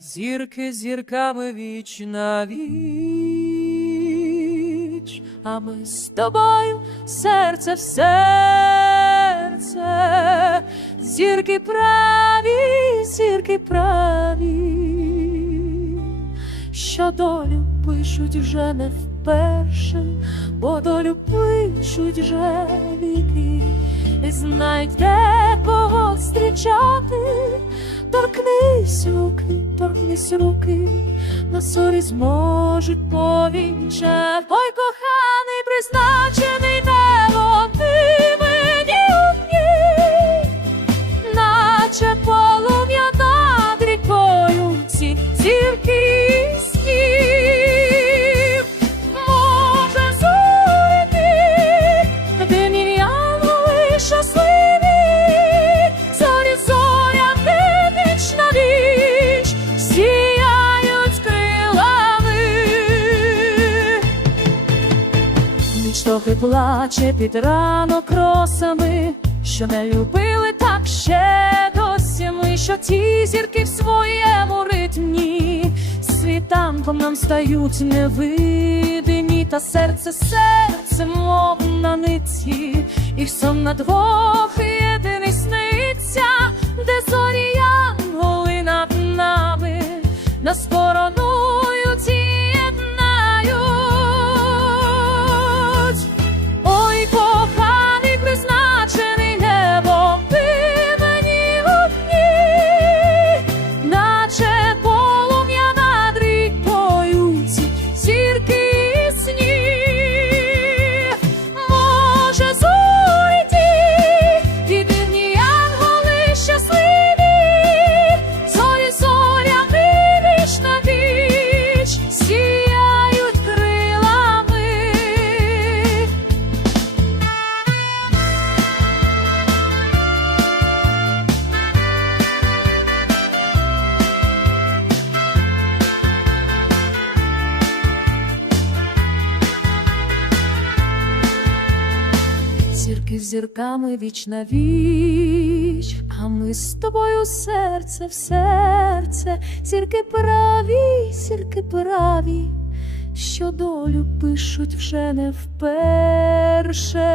Зірки зірками віч на віч, а ми з тобою серце в серце, зірки праві, зірки праві, що долю пишуть вже не вперше, бо долю пишуть вже віки, і знають, де кого зустрічати. Торкнись руки, торкнись руки, на сорі зможуть повінчати. Ой, коханий, призначений небо, ти мені одній, наче полум'я над рікою, ці зірки трохи плаче під ранок росами, що не любили так ще досі ми, що ті зірки в своєму ритмі, світанком нам стають невидимі, та серце, серце, мов на ниці, і сон на двох Зірками віч на віч, а ми з тобою серце в серце, зірки праві, зірки праві, що долю пишуть вже не вперше.